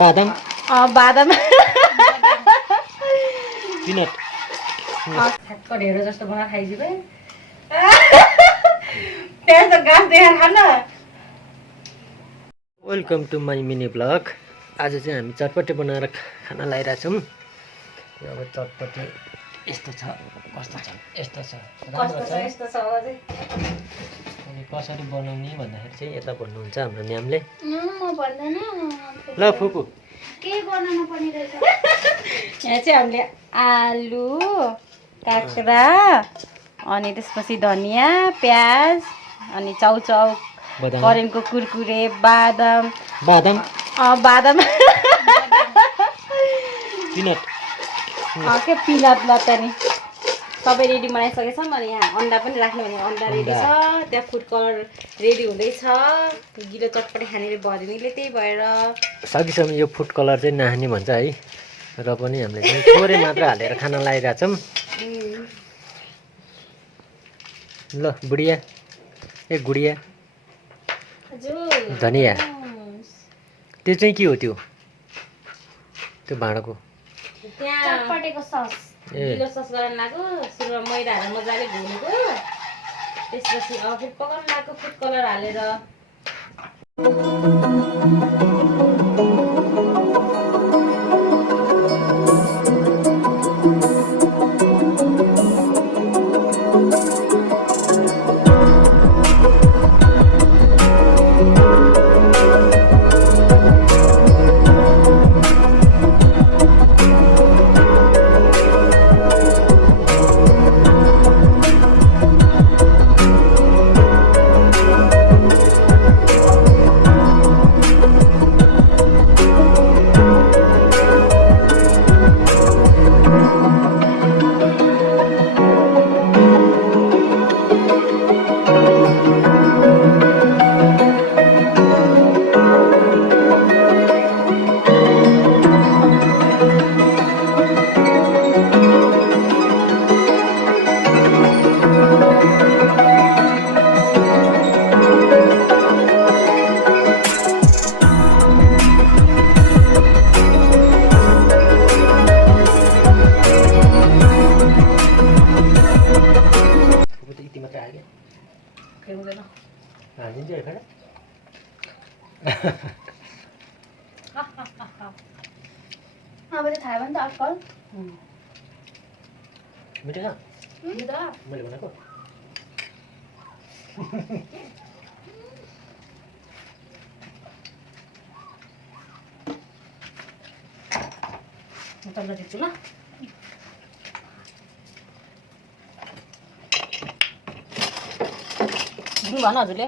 बादाम बादाम पिनट ठ्याक्क ढेँडो जस्तो बनाएर खाइदिनु त्यहाँ त गाँस देखाएर खान। Welcome to my mini blog. आज चाहिँ हामी चटपटे बनाएर खाना लागिरहेछौँ। अब चटपटे यस्तो छ, कस्तो छ, यस्तो छ, राम्रो छ। यस्तो छ अझै अनि कसरी बनाउने भन्दाखेरि चाहिँ यता भन्नुहुन्छ हाम्रो म्यामले। म भन्दैन ल फुपू के बनाउनु पर्ने रहेछ। यहाँ चाहिँ हामीले आलु काँक्रा अनि त्यसपछि धनिया प्याज अनि चाउचाउ बदाम करेन्टको कुरकुरे बादाम बादाम बादाम पिनट के पिनट लतानी सबै रेडी बनाइसकेछ। मैले यहाँ अन्डा पनि राख्नु भने अन्डा रेडी छ, त्यहाँ फुड कलर रेडी हुँदैछ। गिलो चटपटे खानेले भरिनीले त्यही भएर सकेसम्म यो फुड कलर चाहिँ नहाने भन्छ है, र पनि हामीले चाहिँ थोरै मात्र हालेर खाना लागिरहेछौँ। ल बुढिया ए गुडिया धनिया त्यो चाहिँ के हो त्यो भाँडाको त्यहाँ चटपटेको सस गिलो सस गर्न लाग्यो। सुरुमा मैदा हालेर मजाले भुनेको, त्यसपछि अब फेरि पकाउनु लाग्यो फुड कलर हालेर। हालिदिन्छु है खडा अब चाहिँ थाहा भयो नि त अक्कल मिठो छ मैले बनाएको। म तल दिन्छु ल। दिनु भन हजुरले।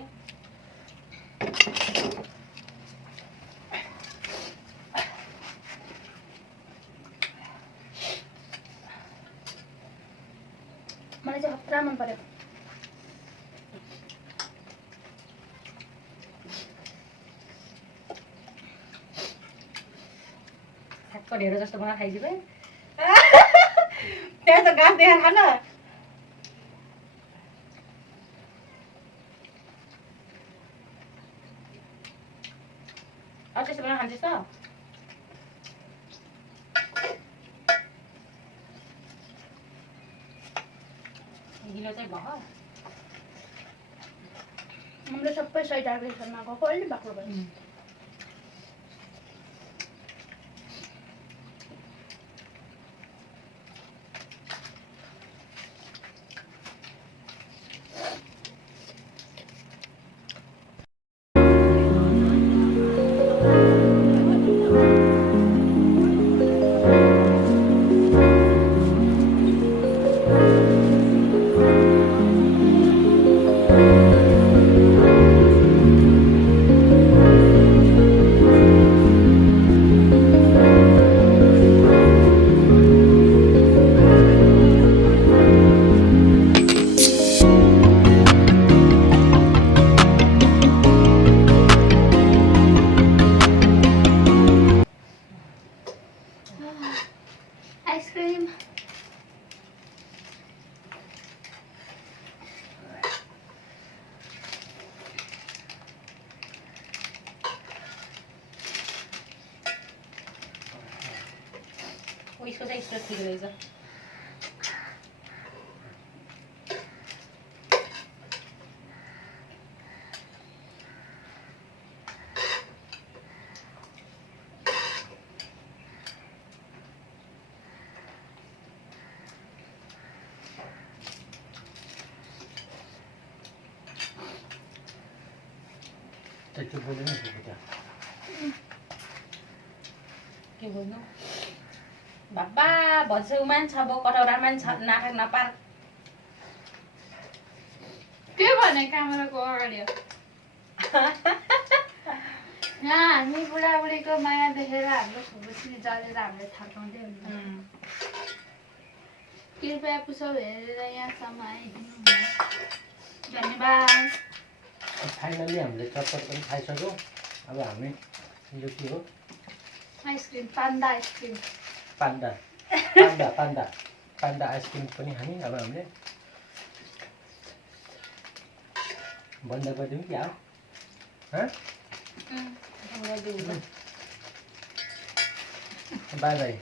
मलाई चाहिँ खतरा मन पर्यो। ठ्याक्क ढेँडो जस्तो बनाएर खाइदिनु त्यहाँ त गाँस देखाएर खान। अब त्यस्तो बनाएर खान्छस् त गिलो चाहिँ भयो। हाम्रो सबै सही डाइरेक्सनमा गएको अलि बाक्लो भयो। उयसको चाहिँ स्टोर ठिक रहेछ त्यो बोल्नु नि बुझ्दा के बोल्नु बाबा भन्छौ मान्छ अब कटौरा मान्छ नाटक नपार के भने क्यामेराको अगाडि हो यहाँ हामी बुढाबुढीको माया देखेर हाम्रो खुसी जलेर हामीले थर्काउँदै हुनुहुन्छ कृपया पुसौ हेरेर यहाँसम्म आइदिनु धन्यवाद फाइनली हामीले चटपट पनि खाइसक्यौँ अब हामी यो के हो ice cream panda ice cream panda panda panda panda ice cream पनि खाने अब हामीले बन्द गरिदिउँ कि हँ बाई बाई